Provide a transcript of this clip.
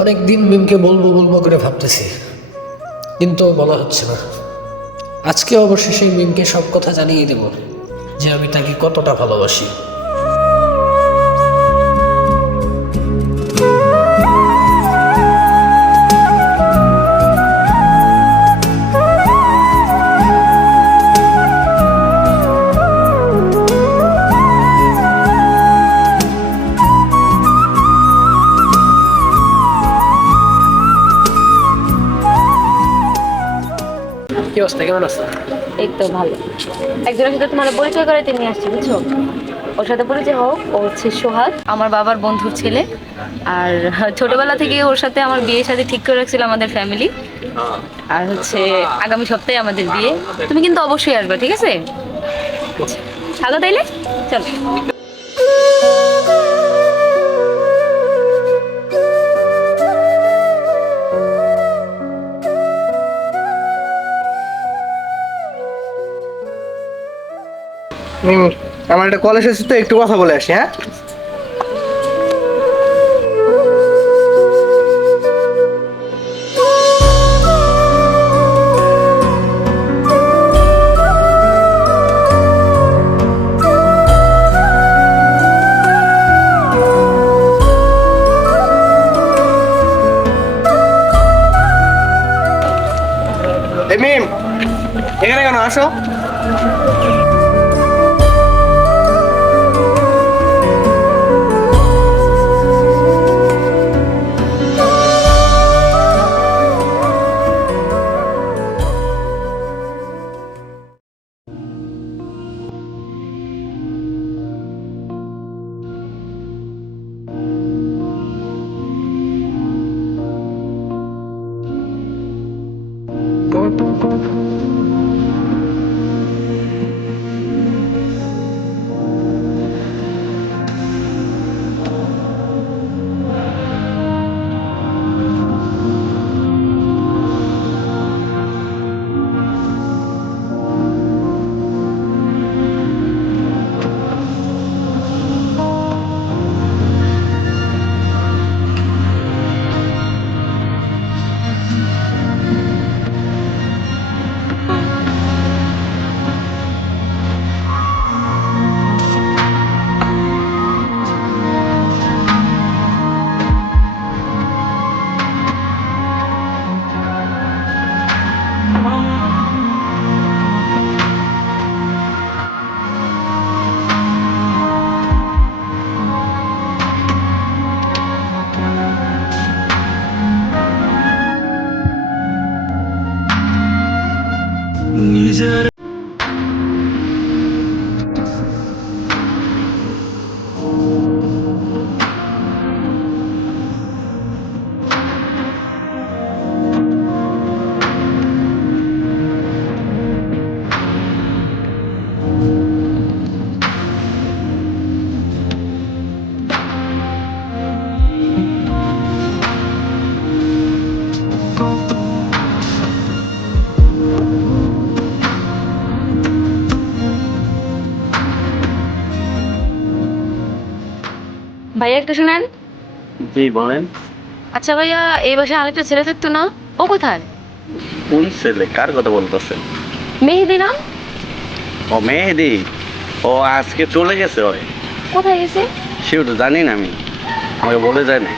অনেকদিন মিমকে বলবো বলবো করে ভাবতেছি, কিন্তু বলা হচ্ছে না। আজকে অবশেষে মিমকে সব কথা জানিয়ে দেব যে আমি তাকে কতটা ভালোবাসি। কি অবস্থা, কেমন আছো? এই তো ভালো। একজনের সাথে তোমার পরিচয় করাইতে নিয়ে আসছি, বুঝছো? ওর সাথে পরিচয় হোক। ও হচ্ছে সোহাগ, আমার বাবার বন্ধুর ছেলে। আর ছোটবেলা থেকে ওর সাথে আমার বিয়ে শাদী ঠিক করে রাখছিল আমাদের ফ্যামিলি। আর হচ্ছে আগামী সপ্তাহে আমাদের বিয়ে। তুমি কিন্তু অবশ্যই আসবে, ঠিক আছে? থাকো তাইলে, চলো। আমার একটা কল এসেছে, তো একটু কথা বলে আসি। হ্যাঁ, এই মিম, এখানে কেন আসো? ভাইয়া একটু শুনেন। জি বলেন। আচ্ছা ভাইয়া, এই বাসায় আরেকটা ছেলে থাকতো না? ও কোথায়? কোন ছেলে, কার কথা বলতেছেন? মেহেদি নাম। ও মেহেদি, ও আজকে চলে গেছে। ওই কোথায় গেছে? সেও তো জানি না, আমি আমাকে বলে যায় না।